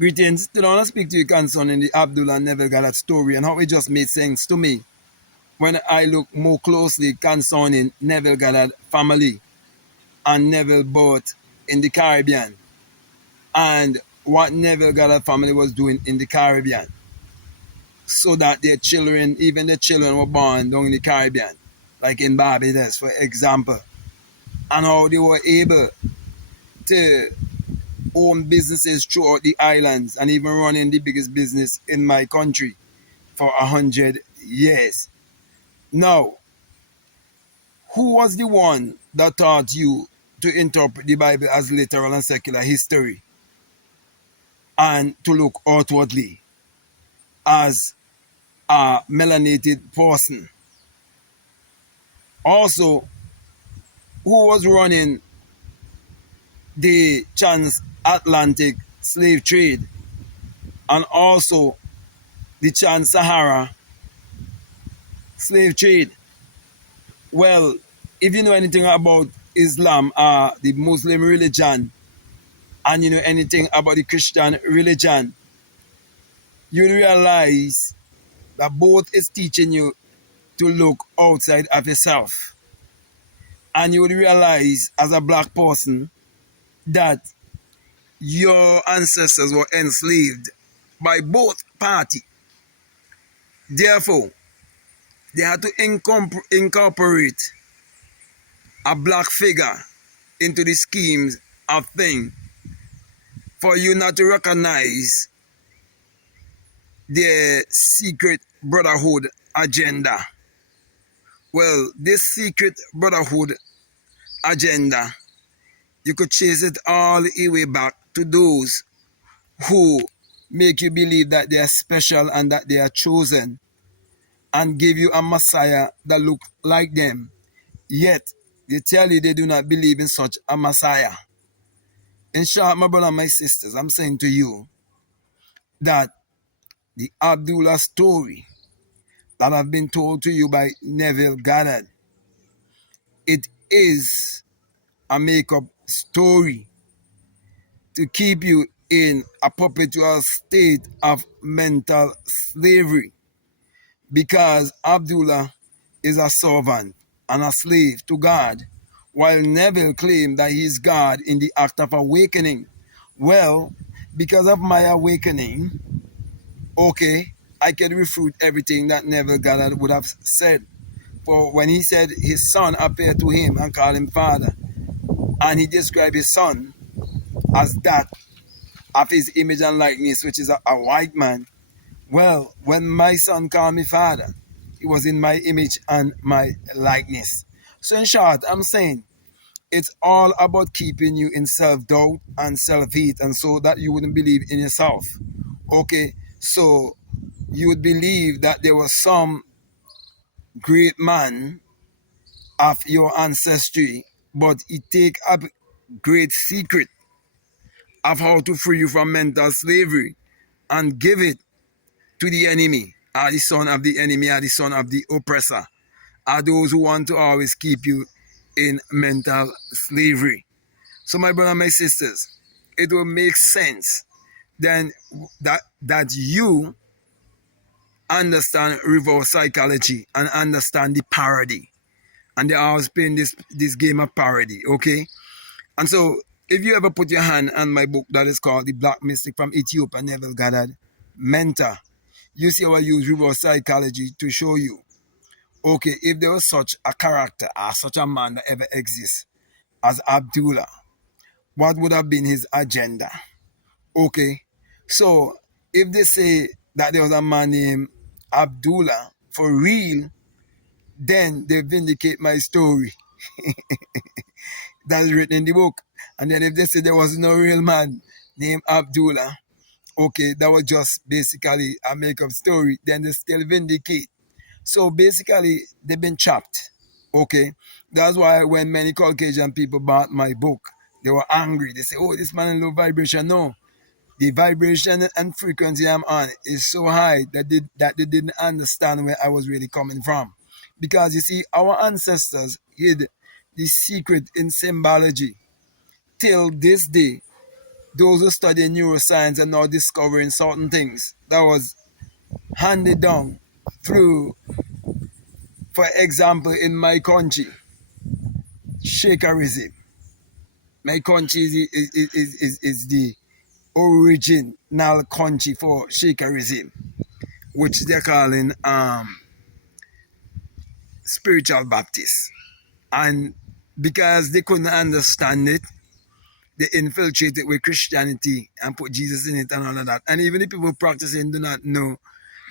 Greetings. Today I want to speak to you concerning the Abdullah and Neville Goddard story and how it just made sense to me when I look more closely concerning Neville Goddard family and Neville boat in the Caribbean and what Neville Goddard family was doing in the Caribbean so that their children, even their children were born down in the Caribbean, like in Barbados, for example, and how they were able to own businesses throughout the islands and even running the biggest business in my country for 100 years. Now, who was the one that taught you to interpret the Bible as literal and secular history and to look outwardly as a melanated person? Also, who was running the transatlantic slave trade and also the trans-Sahara slave trade? Well, if you know anything about Islam, the Muslim religion, and you know anything about the Christian religion, you realize that both is teaching you to look outside of yourself. And you would realize as a black person that your ancestors were enslaved by both parties. Therefore, they had to incorporate a black figure into the schemes of things for you not to recognize their secret brotherhood agenda. Well, this secret brotherhood agenda, you could chase it all the way back to those who make you believe that they are special and that they are chosen and give you a Messiah that look like them. Yet, they tell you they do not believe in such a Messiah. In short, my brother and my sisters, I'm saying to you that the Abdullah story that have been told to you by Neville Goddard, it is a make-up story to keep you in a perpetual state of mental slavery, because Abdullah is a servant and a slave to God, while Neville claimed that he is God in the act of awakening. Well, because of my awakening, okay, I can refute everything that Neville Goddard would have said. For when he said his son appeared to him and called him father, and he described his son as that of his image and likeness, which is a white man. Well, when my son called me father, he was in my image and my likeness. So in short, I'm saying it's all about keeping you in self-doubt and self-hate, and so that you wouldn't believe in yourself. Okay, so you would believe that there was some great man of your ancestry, but he take a great secret of how to free you from mental slavery and give it to the enemy, or the son of the enemy, or the son of the oppressor, are those who want to always keep you in mental slavery. So my brother and my sisters, it will make sense then that you understand reverse psychology and understand the parody. And they are always playing this game of parody, okay? And so if you ever put your hand on my book that is called The Black Mystic from Ethiopia, Neville Goddard, Mentor, you see how I use reverse psychology to show you, okay, if there was such a character or such a man that ever exists as Abdullah, what would have been his agenda? Okay, so if they say that there was a man named Abdullah for real, then they vindicate my story that is written in the book. And then if they say there was no real man named Abdullah, okay, that was just basically a make-up story, then they still vindicate. So basically, they've been chopped. Okay, that's why when many Caucasian people bought my book, they were angry. They say, "Oh, this man in low vibration." No, the vibration and frequency I'm on is so high that they didn't understand where I was really coming from. Because you see, our ancestors hid the secret in symbology till this day. those who study neuroscience are now discovering certain things that was handed down through, for example, in my country, Shakerism. My country is the original country for Shakerism, which they're calling spiritual Baptist. And because they couldn't understand it, they infiltrated with Christianity and put Jesus in it and all of that. And even the people practicing do not know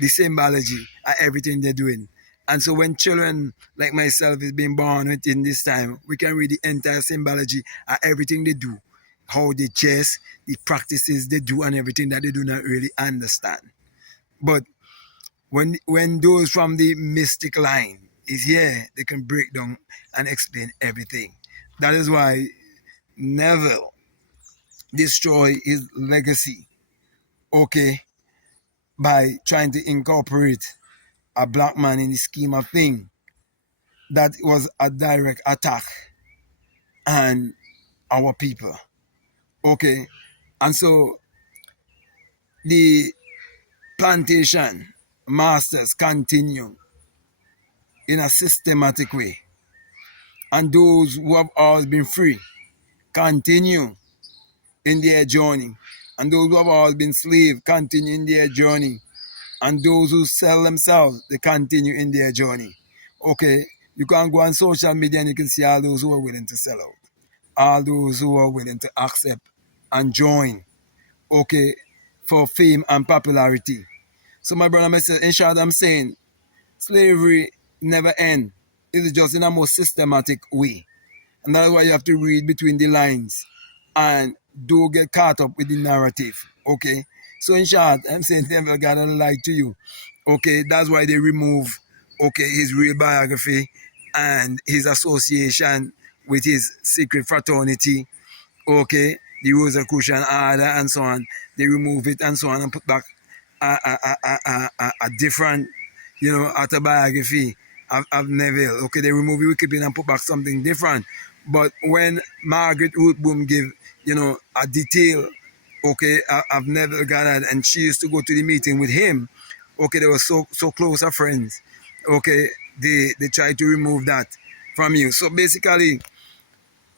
the symbology of everything they're doing. And so when children like myself is being born within this time, we can read the entire symbology of everything they do, how they dress, the practices they do, and everything that they do not really understand. But when those from the mystic line is here, they can break down and explain everything. That is why Neville destroy his legacy, okay, by trying to incorporate a black man in the scheme of thing. That was a direct attack on our people, okay. And so the plantation masters continue in a systematic way, and those who have always been free continue in their journey, and those who have always been slaves continue in their journey, and those who sell themselves, they continue in their journey. Okay, you can go on social media and you can see all those who are willing to sell out, all those who are willing to accept and join, okay, for fame and popularity. So my brother, my sister, in short, I'm saying slavery never end. It is just in a more systematic way. And that's why you have to read between the lines and do get caught up with the narrative. Okay. So in short, I'm saying Neville Goddard lied to you. Okay, that's why they remove, okay, his real biography and his association with his secret fraternity, okay, the Rosicrucian Order and so on. They remove it and so on and put back a different, autobiography of Neville. Okay, they remove Wikipedia and put back something different. But when Margaret Rootboom give, a detail, okay, of Neville Goddard, and she used to go to the meeting with him, okay, they were so close of friends, okay, they try to remove that from you. So basically,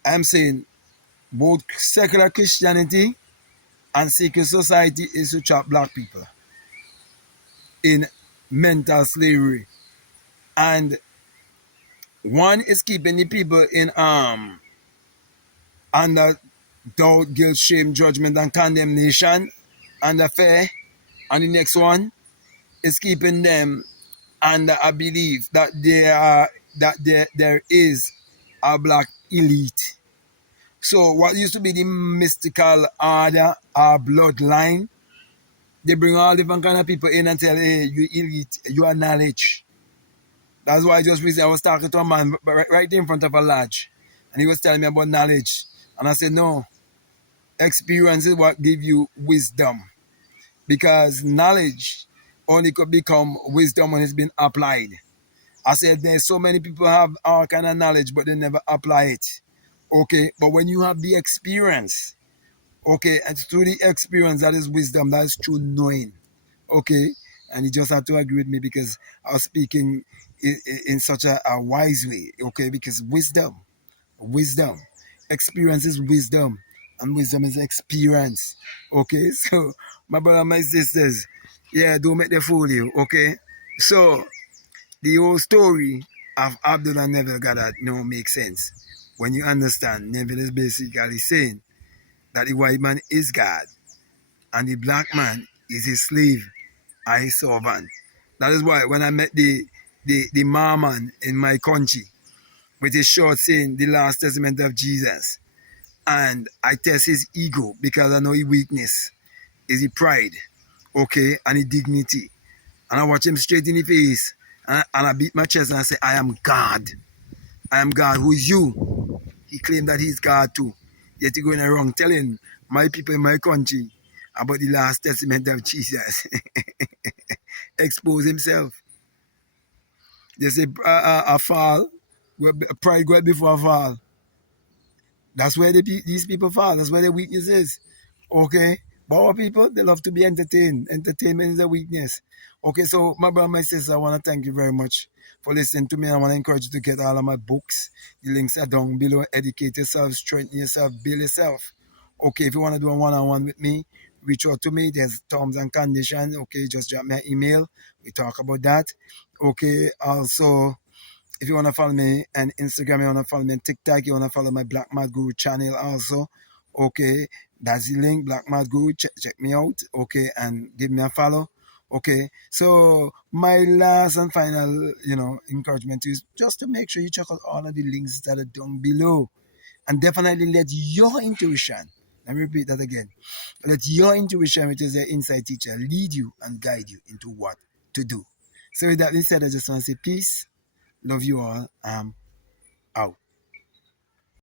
I'm saying both secular Christianity and secret society is to trap black people in mental slavery. And one is keeping the people in under doubt, guilt, shame, judgment, and condemnation under fear. And the next one is keeping them under a belief that there is a black elite. So what used to be the mystical order or bloodline, they bring all different kind of people in and tell, hey, you elite, you are knowledge. That's why just recently I was talking to a man right in front of a lodge, and he was telling me about knowledge. And I said, no, experience is what gives you wisdom. Because knowledge only could become wisdom when it's been applied. I said there's so many people have all kind of knowledge, but they never apply it. Okay, but when you have the experience, okay, and through the experience, that is wisdom, that is true knowing. Okay, and he just had to agree with me because I was speaking in such a wise way. Okay, because wisdom, experience is wisdom, and wisdom is experience. Okay, so my brother, my sisters, yeah, don't make them fool you. Okay, so the whole story of Abdullah and Neville Goddard makes sense when you understand. Neville is basically saying that the white man is God and the black man is his slave or his servant. That is why when I met the Mormon in my country with his short saying, the last testament of Jesus, and I test his ego because I know his weakness is his pride, okay, and his dignity. And I watch him straight in the face and I beat my chest and I say, I am God. I am God. Who is you? He claimed that he's God too. Yet he going around telling my people in my country about the last testament of Jesus. Expose himself. They say a fall, pride go before a fall. That's where these people fall. That's where their weakness is. Okay? But our people, they love to be entertained. Entertainment is a weakness. Okay, so my brother, my sister, I want to thank you very much for listening to me. I want to encourage you to get all of my books. The links are down below. Educate yourself, strengthen yourself, build yourself. Okay, if you want to do a one-on-one with me, reach out to me. There's terms and conditions. Okay, just drop me an email. We talk about that. Okay, also, if you want to follow me on Instagram, you want to follow me on TikTok, you want to follow my Black Mad Guru channel also. Okay, that's the link, Black Mad Guru. Check me out. Okay, and give me a follow. Okay, so my last and final, encouragement is just to make sure you check out all of the links that are down below, and definitely let your intuition. Let me repeat that again. Let your intuition, which is the inside teacher, lead you and guide you into what to do. So with that being said, I just want to say peace. Love you all. Out.